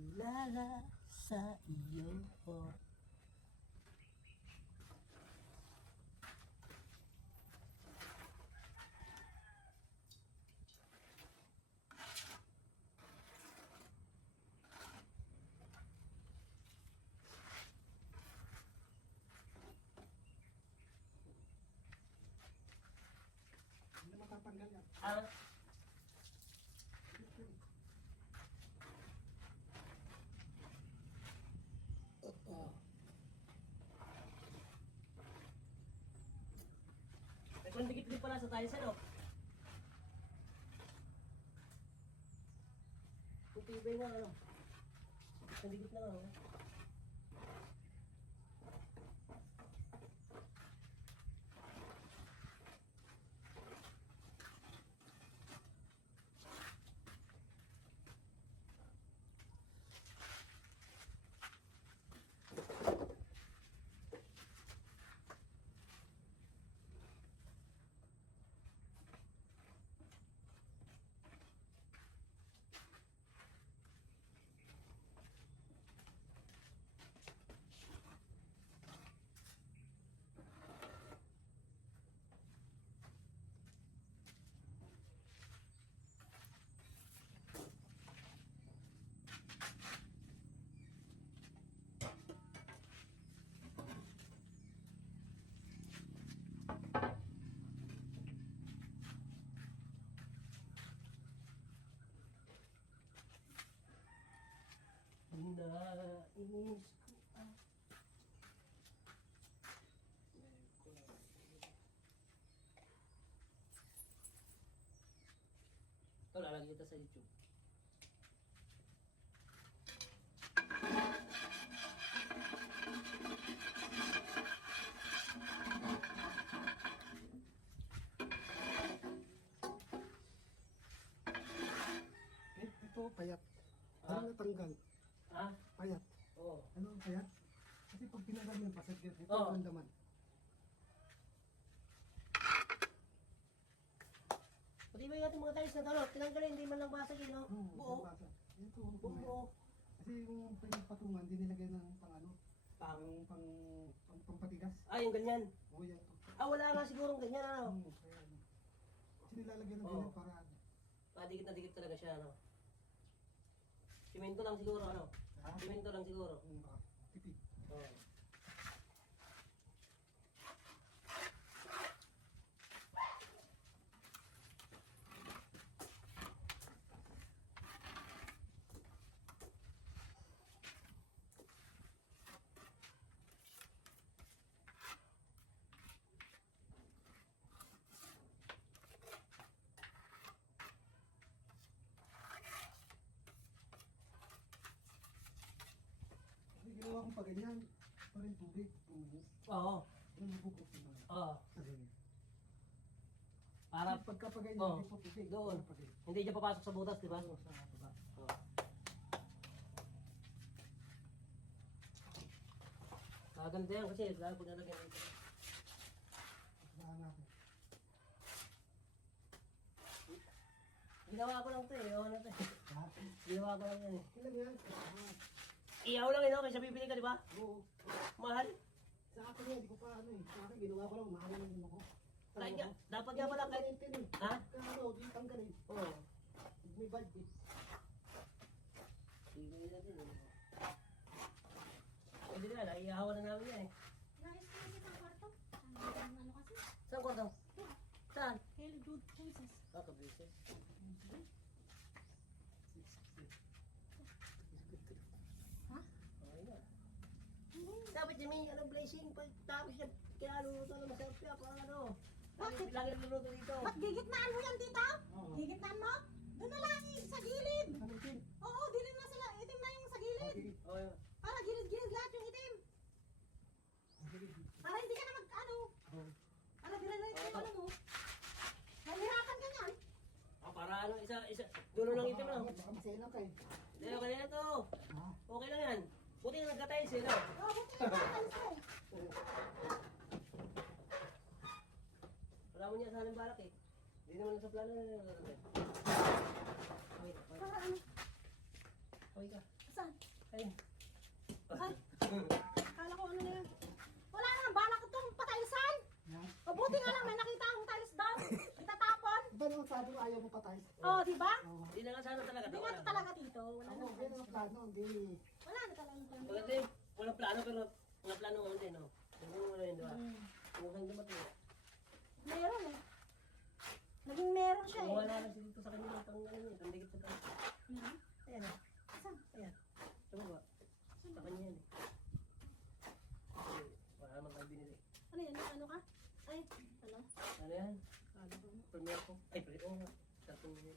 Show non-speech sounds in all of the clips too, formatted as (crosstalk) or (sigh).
kilala sa iyo. Hindi na matatanggal yan. Ah, May kundikit pala sa? Kung tibay nga ano? Kundikit na ano? Nais ko ang Ito, lalagay kita sa YouTube. Eh, ito, payat. Ah. Ano natanggal? Ha? Payat. Oo. Ano ang payat? Kasi pag tinanggal mo yung pasat yan, ito Oo. ang laman. Pati ba yung ating mga tiles na talo? Tinanggalin, hindi man lang basag yun, no? Oo, Buo. Ito, Buo, buo. Kasi yung pinagpatungan, di nilagay ng pang ano, Pang. pang, pang, pampatigas. Ah, yung ganyan. Oo, yan. Ah, wala nga sigurong ganyan, ano? Oo, kaya ano. Kasi ng ganyan para ano. Ah, dikit na dikit talaga siya, ano? Simento lang siguro, ano? Simento lang siguro. um, ah, tipid. Oo. Kasi ginawa kong pa ganyan, pa rin tubig, tubig. Oo. Yung bubukot naman. Oo. Kasi, Para pagka pa ganyan, Oo. hindi po tubig. Doon. Ganyan. hindi siya papasok sa butas, di ba? Oo, sa baba. Oo. Kaganda yan kasi lalo pag nalagyan ng ito. Saan natin? Ginawa ko lang ito eh. Ano to eh. Ha? Ginawa ko lang yan eh. Ilan yan? Ah, Iyaw lang yun, no? Kaysa bibili ka, di ba? Oo. Mahal. Sa akin yan, di ko pa ano eh. Sa akin, ginawa ko lang, mahal lang yung ako. Kahit nga, dapat nga pala kahit... Ha? Kaya ano, di tanggalin. Oo. May budget. Sige natin eh. Pwede na, naiihawan na namin yan eh. Nais ko yung isang kwarto. Ano kasi? Saan kwarto? Saan? Hail good choices. Ah, kabisis. Ha? Okay na. Dapat yung may ano, blazing, pag tapos siya, kaya luluto na masarap siya, parang ano. Lagi, Bakit? lagi luluto dito. Ba't gigitnaan mo yan dito? Oo. Gigitnaan mo? Doon na lang eh, sa gilid. Ano itin? Oo, dilim na sila. Itim na yung sa gilid. Oh, yun. Para gilid-gilid lahat yung itim. Para hindi ka na mag, ano, Oo. para gilid yung ano mo. Mahirapan ka niyan. Ah, para ano, isa, isa, dulo lang itim lang. Baka masaya ka eh. Hindi, okay na to. Ha? Okay lang yan. Buti na eh, no? Oo, buti yung tatals ko. Wala mo niya sa halimbalak eh. Hindi naman sa plano na nagkakaroon. Wait, wait. Para ano, Kaway ka. Saan? Ayun. Ay. Akala ko ano na yun. Wala naman balak itong patayusan. Yan. Mabuti nga lang may nakita akong tiles down. Itatapon. Iba naman sabi mo ayaw mo patay. Oh, di ba? Oo. Hindi na nga sana talaga. Hindi Wala. nga talaga dito. Wala na. Plano, hindi. Wala na talaga plano. Maganda yung walang plano pero mga plano nga din, no? Yung wala yun, di ba? Hmm. Kung saan dumating. Meron eh. Naging meron siya Kung wala eh. na siya dito sa kanya, pang ano yun, pang dikit sa taas. Hmm. Ayan, ah. Saan? ayan. Tama ba? Sa kanya yan, eh. Wala naman tayo binili. Ano yan? Ano ka? Ay, ano? Ano yan? Ko. Premier ko. Ay, pre, oo nga. Tatong yun.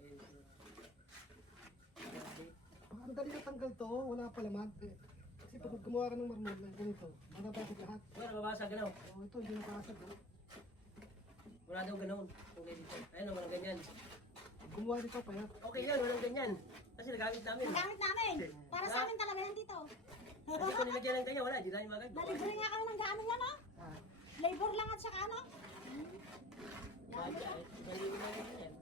Ayun, sila. Update. Baka tanggal to, wala pa laman. Kasi pag gumawa ka ng marmol na ganito, mababasag lahat. Wala, nababasag, ganaw. Oh, ito, hindi nakasag. Oh. Wala daw ganoon. Okay dito. Ayun, oh, walang ganyan. Gumawa nito pa yan. Okay yan, walang ganyan. Kasi nagamit namin. Ang gamit namin. Para sa amin talaga yan dito. Kasi kung nilagyan ng kanya, wala. Di tayo magag. Nalibre nga kami ng gamit yan ah. Labor lang at saka ano. Bagay, ay, mali na yan.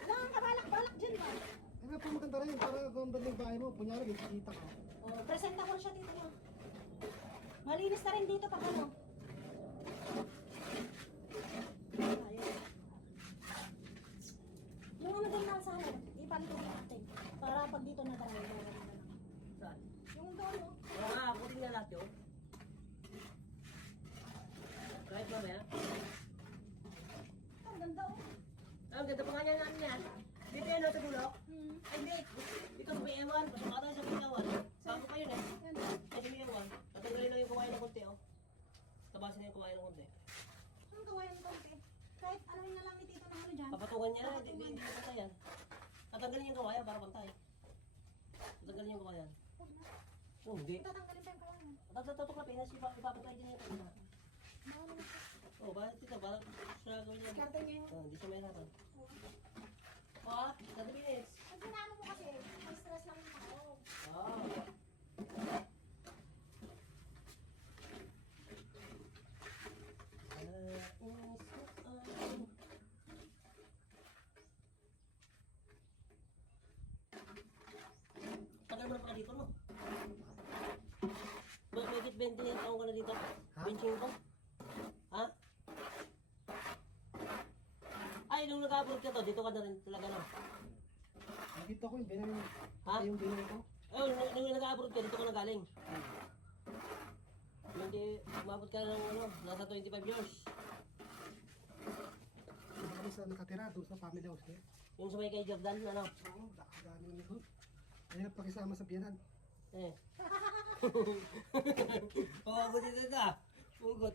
Wala kang kabalak-balak dyan ba? Po maganda rin, para gumanda yung bahay mo, kunyari, may kita ka. Oh, presentable siya dito mo. Malinis na rin dito pag ano. Yung ano din na sa ano, ipalito natin. Para pag dito na tayo, gagawin na lang. Saan? Yung doon, no? Oo nga, puting na lahat yun. Kahit mamaya. Ang ganda oh. Ah, Ang ganda pa nga niya namin yan. Dito yan, no, sa dulo. Hmm. Ay, hindi. Dito sa may ewan. Pasok ka tayo sa may ewan. Bago pa yun eh. Yan. Ay, sa may ewan. Tatanggalin lang yung kumain ng konti, oh. Tabasin na yung kumain ng konti. Ang gawain ko, eh. Kahit ano na lang ni Tito na ano dyan. Papatungan niya, hindi, hindi, hindi pantay yan. Tatanggalin yung kawayan para pantay. Tatanggalin yung kawayan. Huwag na. Oh, hindi. Tatanggalin pa yung kawain. Tatatok na pinas, ipa- ipapatay din yung kanina. Bawal na. Oh, bakit ito? Bakit siya gawin yan? Diskarte niya yung... Oh, hindi siya mahirapan. Oh, 30 minutes. Pag ginano mo kasi, may stress lang yung tao. Oh. Tagal mo na pa dito, no? Ba, may git 20 taong ka na dito? Ha? 25? Ha? Ay, nung nag-upload ka to, dito ka na rin talaga, no? Nakita ko yung binay, Ha? yung binay ko. Oh, nung, nung nag-upload ka, dito ka na galing. Hindi, umabot ka ng ano, nasa 25 years. Kami sa nakatira, doon sa family house niya. Yung sa may kay Jordan, ano? Oo, dami doon. Mahirap pakisama sa biyanan. Eh. (laughs) Oo, buti na ito. Ugot.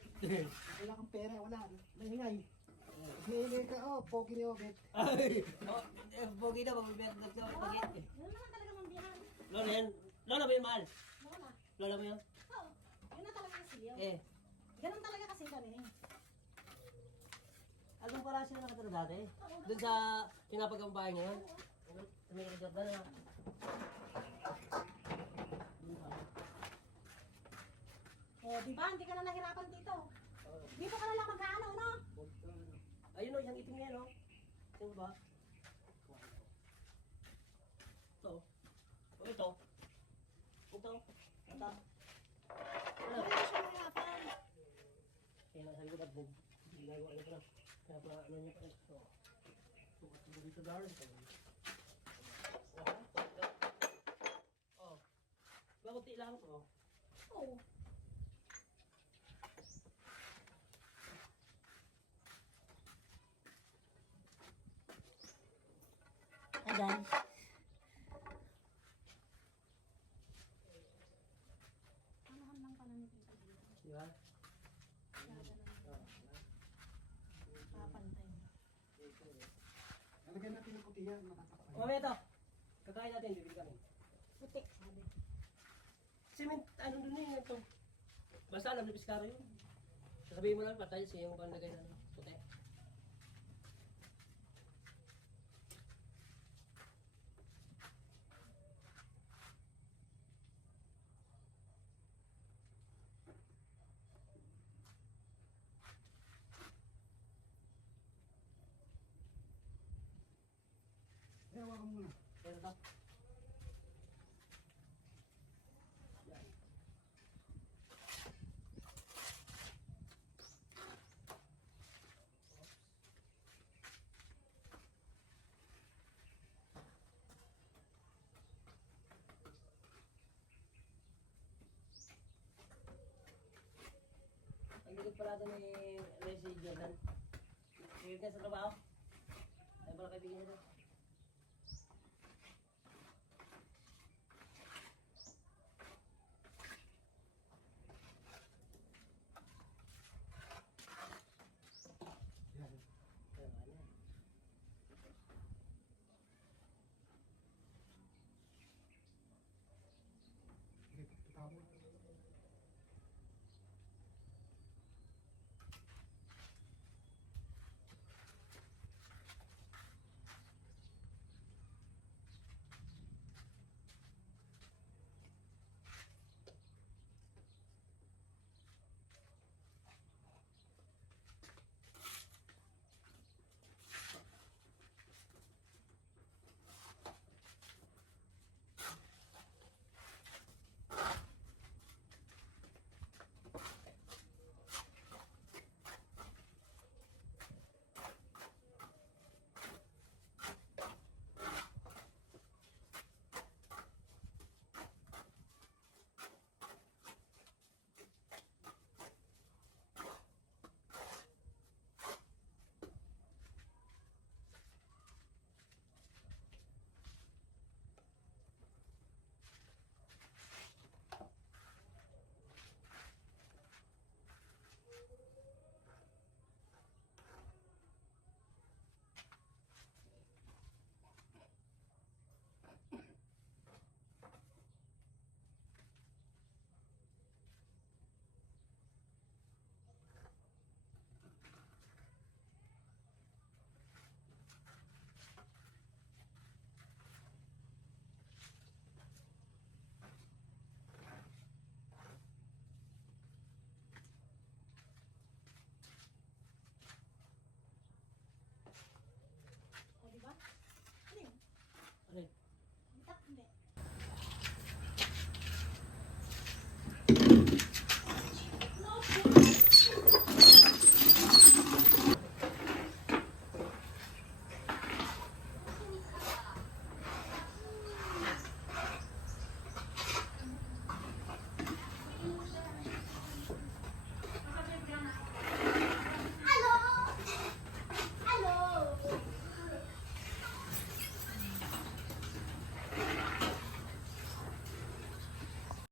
Wala kang pera, wala. Nahingay. Nahingay ka, oh, pogi ni Obet. Ay, oh, eh, pogi na, mabibet na sa pagkit. Yun naman talaga mambihan. Lola yan. Lola ba yung mahal? Lola. Lola mo yun? Oo. Yun na talaga yung siyo. Eh, Ganun talaga kasi kami. anong para sila nakatira dati? Doon sa bahay ngayon? Sa may kay Jordan, ah. Oh, di ba? Hindi ka na nahirapan dito. Dito ka na lang mag-ano, no? Ayun o, yung itim yan o. Yung ba? Ito. O ito. Ito. Ito. Ano? Hindi na siya mahirapan. Kaya nga sabi ko din- ginagawa niya pala. Kaya pala ano niya pala. So, sukat mo dito darling. Oh. Ba kunti lang oh. Oo. Adan. Anuhan lang pala ni Tito dito. Di ba? Kaya ganun. Papantay. Lalagyan natin ng puti yan, matatakpan. Mamaya ito. Kakain natin, bibig kami. Puti, sabi. Cement, ano dun yun ito. Basta alam ni Piscaro yun. Sasabihin mo lang, patay siya yung panlagay na dalawa ko muna. Pero to. Yan. Ang gilid pala doon ni Resi Jordan. Kaibigan sa trabaho. Ay pala kaibigan niya.